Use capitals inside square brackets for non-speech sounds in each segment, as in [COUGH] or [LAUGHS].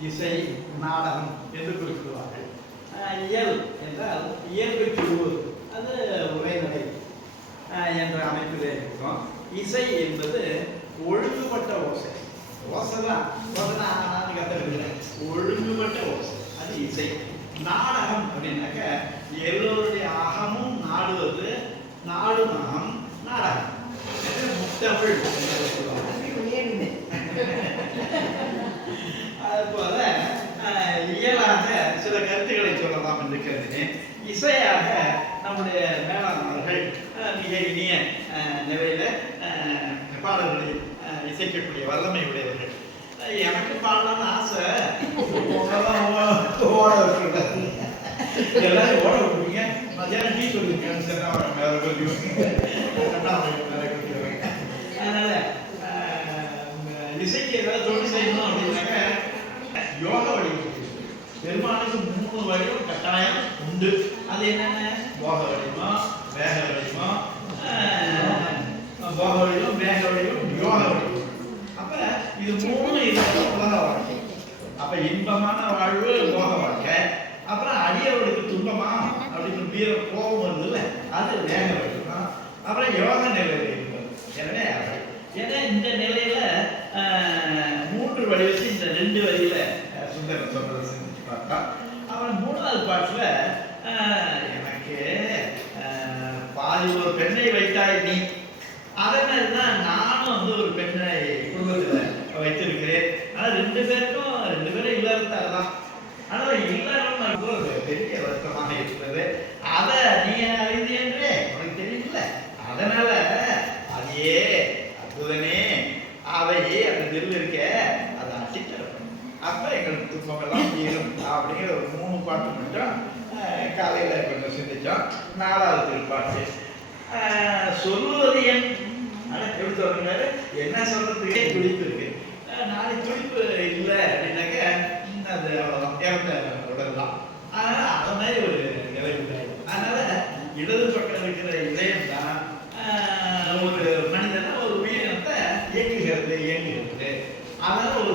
இசை நாடகம் என்று குறிப்பிடுவார்கள். இயல் என்றால் இயல்பு சொல்வது அது உரைநடை என்ற அமைப்பிலே இருக்கும். இசை என்பது ஒழுங்குபட்ட ஓசை. ஓசை தான் ஓசை நான் கற்றுக்கிறேன் ஒழுங்குபட்ட ஓசை. அது இசை. நாடகம் அப்படின்னாக்க எல்லோருடைய அகமும் நாடுவது நாடு அகம் நாடகம். இது முத்தமிழ். சில கருத்துக்களை சொல்லலாம் என்று கருதினேன் இசையாக நம்முடைய மேலாளர்கள் அஹ், மிக இனிய நிலையில பாடல்களை இசைக்கக்கூடிய வல்லமை உடையவர்கள். எனக்கு பாடலாம்னு ஆசை. [LAUGHS] ஓட விட்டுருக்காங்க எல்லாரும் ஓட விட்டுருங்க மத்தியானம் டீ சொல்லுங்க வேற கொஞ்சம் அதனால இசைக்கு ஏதாவது தொழில் செய்யணும் அப்படின்னாக்க யோக பெருமானுக்கு மூணு வடிவம் கட்டாயம் உண்டு. அது என்னென்ன? போக வடிவம் வேக வடிவம் போக வடிவம் வேக வடிவம் யோக வடிவம் அப்ப இது மூணு இருக்கிற உலக வாழ்க்கை. அப்ப இன்பமான வாழ்வு போக வாழ்க்கை. அப்புறம் அடியவளுக்கு துன்பமா? அப்படின்னு வீர கோபம் வருதுல்ல அது வேக வடிவம் அப்புறம் யோக நிலை எனவே ஏன்னா இந்த நிலையில மூன்று வடிவத்தில் இந்த ரெண்டு வரியில சுந்தரம் சொல்றது. செஞ்சு அப்புறம் மூணாவது பாட்டுல ஆஹ், எனக்கு ஆஹ், பாதி ஒரு பெண்ணை வைத்தாய் நீ. அதே மாதிரி தான் நானும் வந்து ஒரு பெண்ணை குடும்பத்தில் வைத்திருக்கிறேன். ஆனால் ரெண்டு பேருக்கும் ரெண்டு பேரும் இல்லாததால் தான். ஆனால் இல்லாமல் வந்து ஒரு பெரிய வருத்தமாக இருக்கிறது. அதை நீ அறிந்து உனக்கு தெரியல அதனால அதையே அற்புதனே அவையே அந்த நெல் இருக்க அதை அட்டித்தரணும் அப்போ எங்களுக்கு துன்பமெல்லாம் தீரும் அப்படிங்கிற ஒரு மூணு பாட்டு மட்டும் அஹ், காலையில் கொஞ்சம் சிந்திச்சோம். நாலாவது திருப்பாட்டு. ஆஹ் சொல்லுவது என் ஆனால் எப்படி சொல்றாரு என்ன சொல்றதுக்கே துடிப்பு இருக்கு. ஆஹ் நாளைக்கு துடிப்பு இல்லை அப்படின்னாக்க அது அவ்வளவுதான். இறந்த உடல் தான் அதனால அந்த மாதிரி ஒரு நிலை உண்டாயிடும் அதனால இடது பக்கம் இருக்கிற இதயம் தான் ஆஹ் ஒரு மனிதனை ஒரு உயிரினத்தை இயக்குகிறது இயங்குகிறது அதனால ஒரு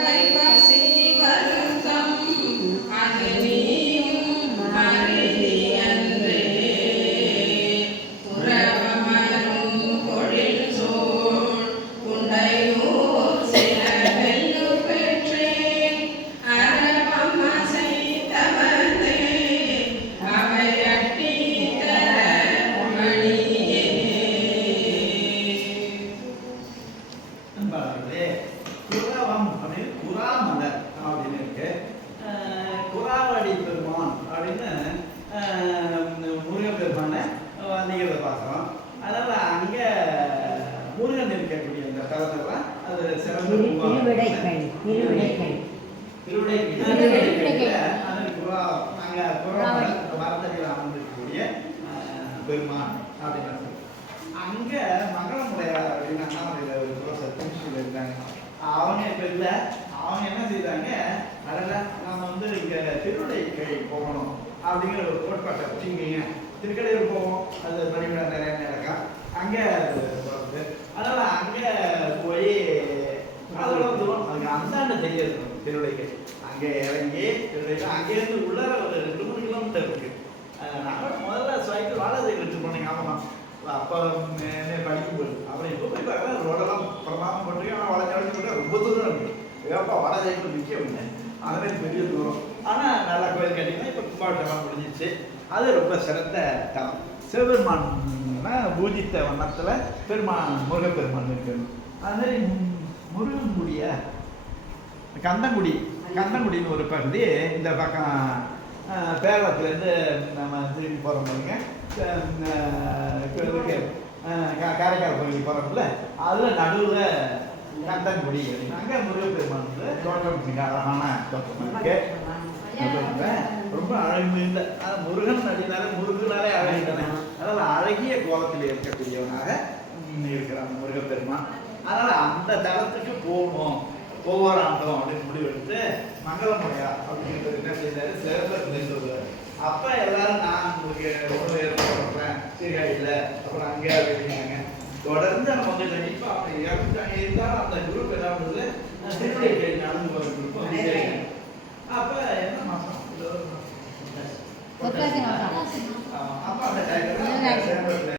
அப்படின்னு அஹ் முருகன் பெருமானை வந்திகளை பார்க்குறோம் அதனால அங்க முருகன் இருக்கக்கூடிய அந்த தளத்துல அது குரா அங்க மரத்தடியில் அமர்ந்திருக்கக்கூடிய பெருமான் அப்படின்னு. அங்க மங்களமுடையார் அப்படின்னு அண்ணாமலையில ஒரு புரோசர் திருச்சியில் இருக்காங்க. அவங்க இப்ப இல்ல. அவங்க என்ன செய்தாங்க அதனால நம்ம வந்து இங்க திருவிடைக்கை போகணும். அப்படிங்கிற ஒரு கோட்பாட்டை வச்சுக்கிங்க. திருக்கடையூர் போவோம். அது மணிவிழா நிறைய நடக்கும் அங்கே வருது அதனால் அங்கே போய் அதோட தூரம் அதுக்கு அந்தாண்ட தெரியாது திருவிடைக்கை அங்கே இறங்கி திருவிடைக்கை அங்கேருந்து உள்ளார ஒரு ரெண்டு மூணு கிலோமீட்டர் இருக்கு அஹ் நாங்கள் முதல்ல சைக்கிள் வாழை சைக்கிள் எடுத்து போனீங்க ஆமாம் அப்போ என்ன படிக்கும்போது அப்புறம் இப்போ போய் பார்த்தா ரோடெல்லாம் பிரமாதம் பண்ணுறீங்க ஆனால் வளைஞ்சு வளைஞ்சு போட்டால் ரொம்ப தூரம் இருக்கு ஏப்பா வட முக்கியம் இல்லை முடியல அதுவே பெரிய தூரம். ஆனால் நல்லா கோயில் கட்டிங்கன்னா இப்போ கும்பாபிஷேகம் முடிஞ்சிச்சு அது ரொம்ப சிறந்த தலம். சிவபெருமான் பூஜித்த வண்ணத்தில் பெருமான் முருகப்பெருமான் இருக்குது அது மாதிரி முருகன்குடிய கந்தங்குடி கந்தங்குடின்னு ஒரு பகுதி இந்த பக்கம் பேரளத்துலேருந்து நம்ம திரும்பி போகிறோம் பாருங்க. காரைக்கால் பகுதி போகிறோம்ல அதில் நடுவில் கந்தங்குடி அப்படின்னு அங்கே முருகப்பெருமான் வந்து தோட்டம். மிக அழகான இருக்கு ரொம்ப அழகு மிகுந்த முருகன் அப்படின்னாலே முருகனாலே அழகு தானே அதனால அழகிய கோலத்தில் இருக்கக்கூடியவனாக இருக்கிறான் முருகப்பெருமான். அதனால அந்த தளத்துக்கு போகணும். ஒவ்வொரு ஆண்டும் அப்படின்னு முடிவெடுத்து மங்களமுறையா அப்படின்றது என்ன செய்தாரு? சிறப்பு சொல்றாரு. அப்ப எல்லாரும் நான் உங்களுக்கு உணவு ஏற்படுறேன் சரியா இல்லை அப்புறம் அங்கே அப்படின்னாங்க தொடர்ந்து நம்ம வந்து கண்டிப்பா அவங்க இறந்துட்டாங்க இருந்தாலும்